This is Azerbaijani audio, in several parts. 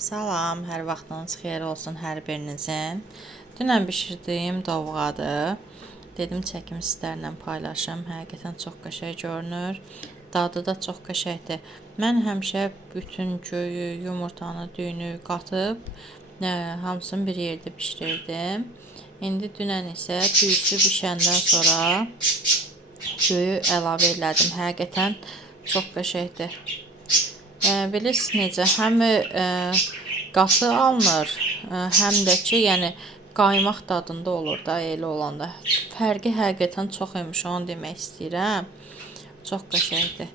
Salam, hər vaxtınız xeyir olsun hər birinizin. Dünən bişirdiyim dovğadır. Dedim çəkim sizlərlə paylaşım. Həqiqətən çox qəşəng görünür. Dadı da çox qəşəngdir. Mən həmişə bütün göyü, yumurtanı, düyünü qatıb hamısını bir yerdə bişirirdim. İndi dünən isə düyüsü bişəndən sonra göyü əlavə elədim. Həqiqətən çox qəşəngdir. Bilirsiniz necə, həm qatı alınır, həm də ki, yəni qaymaq dadında olur da elə olanda. Fərqi həqiqətən çox imiş, onu demək istəyirəm. Çox qəşəngdir.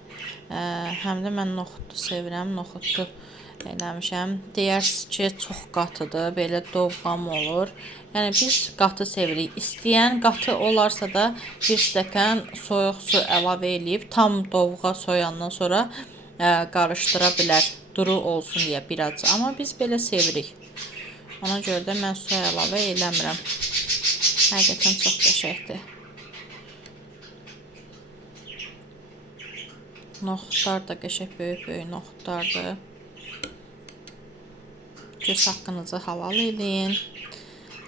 Həm də mən noxudlu sevirəm, noxudlu eləmişəm. Deyirsiniz ki, çox qatıdır, belə dovğam olur. Yəni biz qatı sevirik. İstəyən qatı olarsa da bir stəkan soyuq su əlavə eləyib tam dovğa soyandan sonra qarışdıra bilər, duru olsun deyə biraz. Amma biz belə sevirik. Ona görə də mən su əlavə eləmirəm. Həqiqətən çox qəşəngdir. Noxudlar da qəşəng böyük noxudlardır. Göz haqqınızı halal eləyin.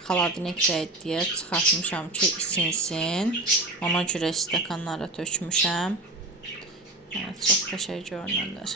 Xaladinlik deyə çıxartmışam ki, isinsin. Ona görə stəkanlara tökmüşəm. Evet, çox qəşəng görünürlər.